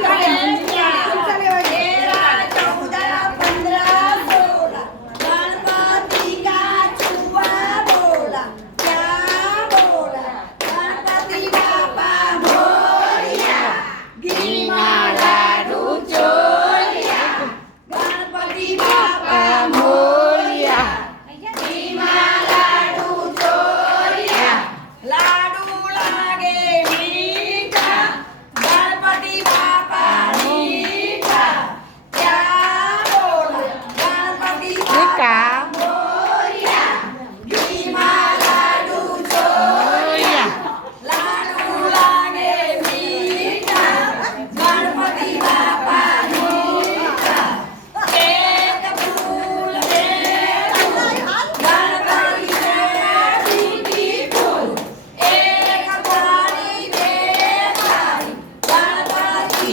Kan?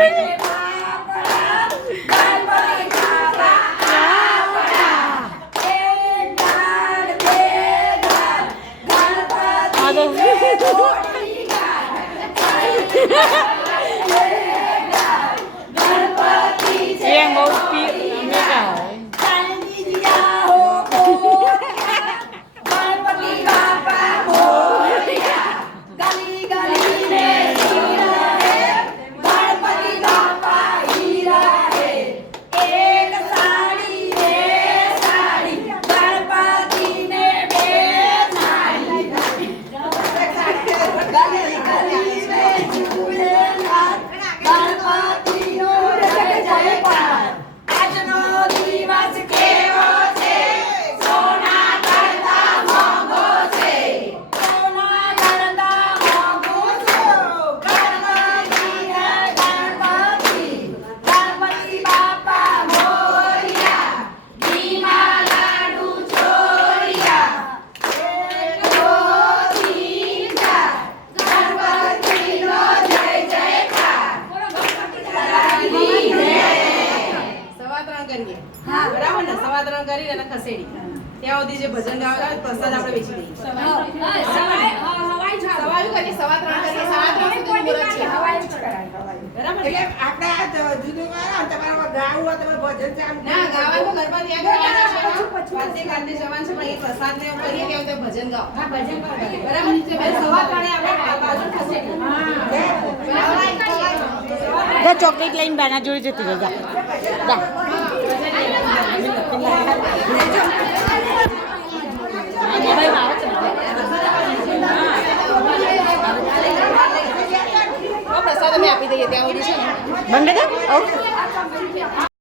Yeah. કરી અને ખસેડી ત્યાં સુધી જે ભજન ગાવા પ્રસાદ આપણે વેચી દઈએ. સવાયું કરીએ? સવા ત્રણ કરીએ. સાડા ત્રણ સુધી મુહૂર્ત છે બરાબર એટલે આપણે આ જ- કરો તમારે ગાવું હોય તમે ભજન ચાલુ ના ગાવાનું ગરબા ત્યાં ગાવાના છે. વાતે ગાતે જવાનું છે પણ એ પ્રસાદ ને કરીએ ભજન બરાબર? એટલે સવા ત્રણે આપણે બાજુ ખસેડીએ જા ચોકલેટ લઈને બેના જોડે જતી રહી જા. દઈએ ત્યાં સુધી છે ને બંધ કર દે ઓકે